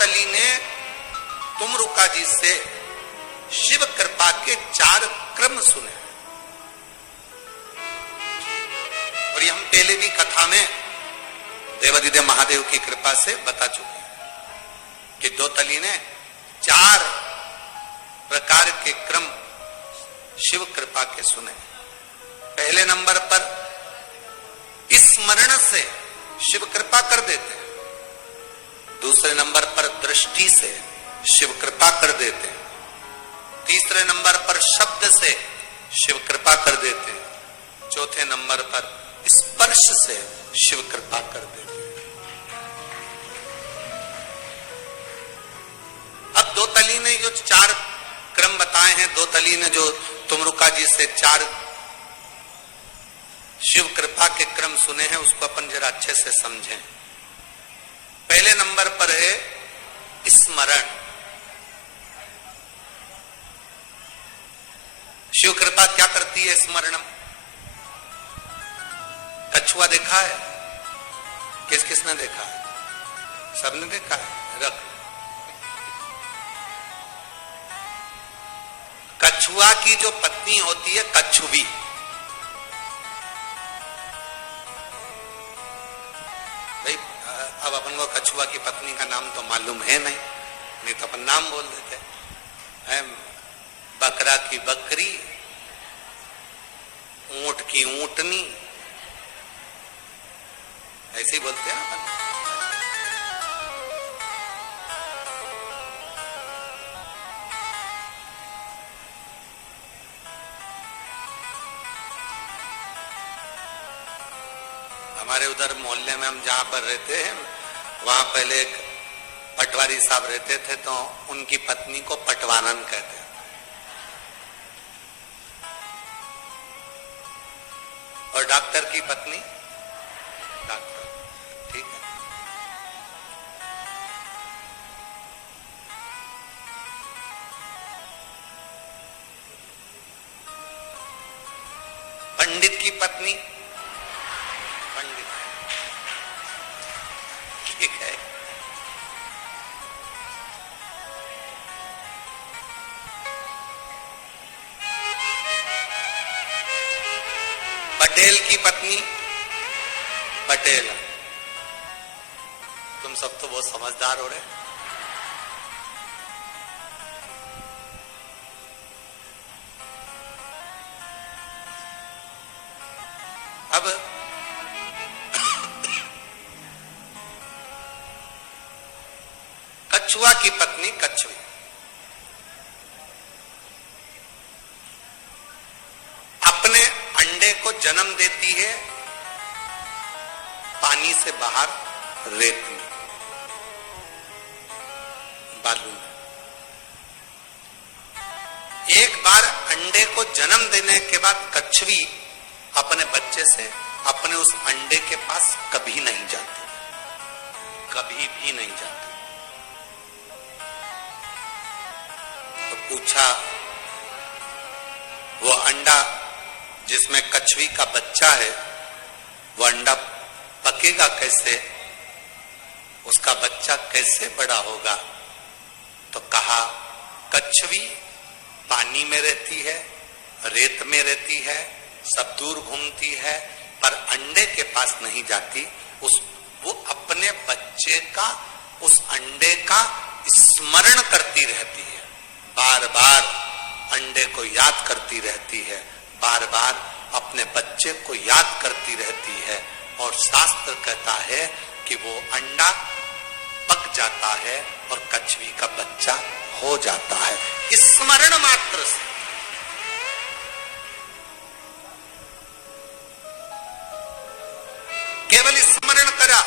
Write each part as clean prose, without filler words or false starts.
तली ने तुमरुका जी से शिव कृपा के 4 क्रम सुने। और ये हम पहले भी कथा में देवादिदेव महादेव की कृपा से बता चुके हैं कि दो तली ने 4 प्रकार के क्रम शिव कृपा के सुने। पहले नंबर पर स्मरण से शिव कृपा कर देते हैं, दूसरे नंबर पर दृष्टि से शिव कृपा कर देते हैं, तीसरे नंबर पर शब्द से शिव कृपा कर देते हैं, चौथे नंबर पर स्पर्श से शिव कृपा कर देते हैं। अब दो तली ने जो 4 क्रम बताए हैं, दो तली ने जो तुमरुका जी से 4 शिव कृपा के क्रम सुने हैं, उसको अपन जरा अच्छे से समझें। पहले नंबर पर है स्मरण। शिव कृपा क्या करती है? स्मरणम। कछुआ देखा है? किस किसने देखा है? सबने देखा है। रख। कछुआ की जो पत्नी होती है कछुवी, भाई अब अपन को कछुआ की पत्नी का नाम तो मालूम है नहीं तो अपन नाम बोल देते हैं। बकरा की बकरी, ऊंट की ऊंटनी, ऐसे ही बोलते हैं ना अपन। हमारे उधर मोहल्ले में हम जहां पर रहते हैं वहां पहले एक पटवारी साहब रहते थे, तो उनकी पत्नी को पटवानन कहते हैं। और डॉक्टर की पत्नी डॉक्टर, ठीक है। पंडित की पत्नी पंडित, ठीक है। पटेल की पत्नी पटेल। तुम सब तो बहुत समझदार हो रहे। अब कछुआ की पत्नी कछुई, अपने अंडे को जन्म देती है पानी से बाहर, रेत में, बालू में। एक बार अंडे को जन्म देने के बाद कछुई अपने बच्चे से अपने उस अंडे के पास कभी नहीं जाती, कभी भी नहीं जाती। तो पूछा, वो अंडा जिसमें कछुई का बच्चा है, वो अंडा पकेगा कैसे? उसका बच्चा कैसे बड़ा होगा? तो कहा, कछुई पानी में रहती है, रेत में रहती है, सब दूर घूमती है, पर अंडे के पास नहीं जाती। वो अपने बच्चे का, उस अंडे का स्मरण करती रहती है, बार बार अंडे को याद करती रहती है, बार बार अपने बच्चे को याद करती रहती है। और शास्त्र कहता है कि वो अंडा पक जाता है और कछुई का बच्चा हो जाता है, स्मरण मात्र से। केवल स्मरण करा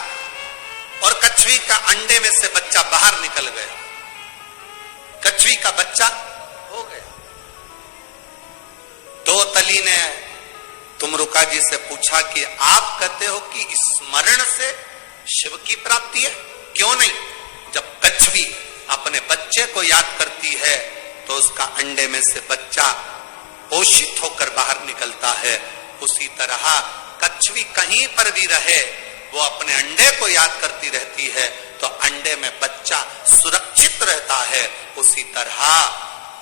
और कछुई का अंडे में से बच्चा बाहर निकल गया, कछुई का बच्चा हो गया। दो तली ने तुमरुका जी से पूछा कि आप कहते हो कि स्मरण से शिव की प्राप्ति है, क्यों नहीं? जब कछुई अपने बच्चे को याद करती है तो उसका अंडे में से बच्चा पोषित होकर बाहर निकलता है, उसी तरह कछुई कहीं पर भी रहे वो अपने अंडे को याद करती रहती है, तो अंडे में बच्चा सुरक्षित रहता है। उसी तरह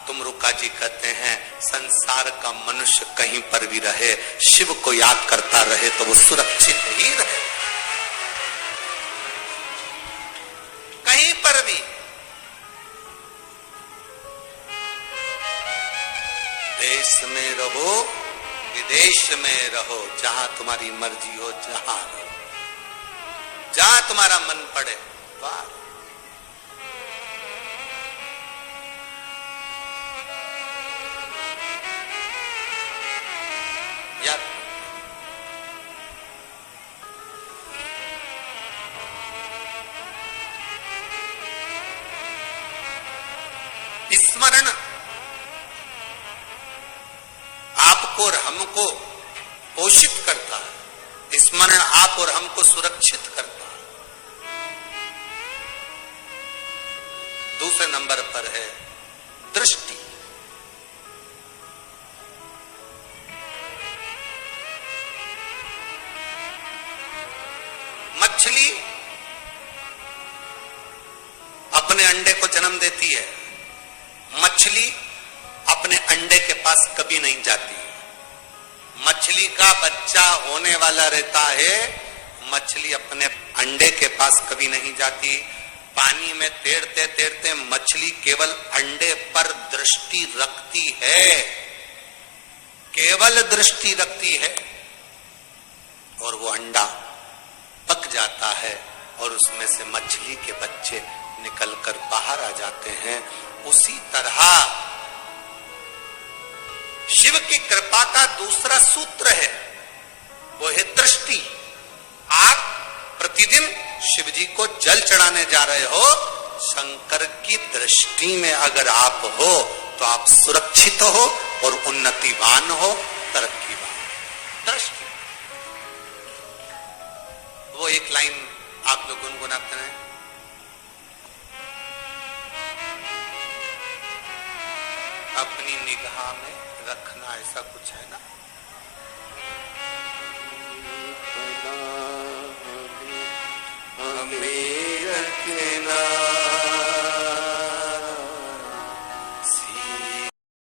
तुमरुका जी कहते हैं संसार का मनुष्य कहीं पर भी रहे, शिव को याद करता रहे तो वो सुरक्षित ही रहे, कहीं पर भी। देश में रहो विदेश में रहो, जहां तुम्हारी मर्जी हो, जहां तुम्हारा मन पड़े, वाह। याद स्मरण आपको और हमको पोषित करता है, स्मरण आप और हमको सुरक्षित करता है। दूसरे नंबर पर है दृष्टि। मछली अपने अंडे को जन्म देती है, मछली अपने अंडे के पास कभी नहीं जाती। मछली का बच्चा होने वाला रहता है, मछली अपने अंडे के पास कभी नहीं जाती। पानी में तैरते तैरते मछली केवल अंडे पर दृष्टि रखती है, केवल दृष्टि रखती है, और वो अंडा पक जाता है और उसमें से मछली के बच्चे निकलकर बाहर आ जाते हैं। उसी तरह शिव की कृपा का दूसरा सूत्र है, वो है दृष्टि। आप प्रतिदिन शिव जी को जल चढ़ाने जा रहे हो, शंकर की दृष्टि में अगर आप हो तो आप सुरक्षित हो और उन्नतिवान हो, तरक्कीवान। दृष्टि। वो एक लाइन आप लोग गुनगुनाते हैं, अपनी निगाह में रखना, ऐसा कुछ है ना।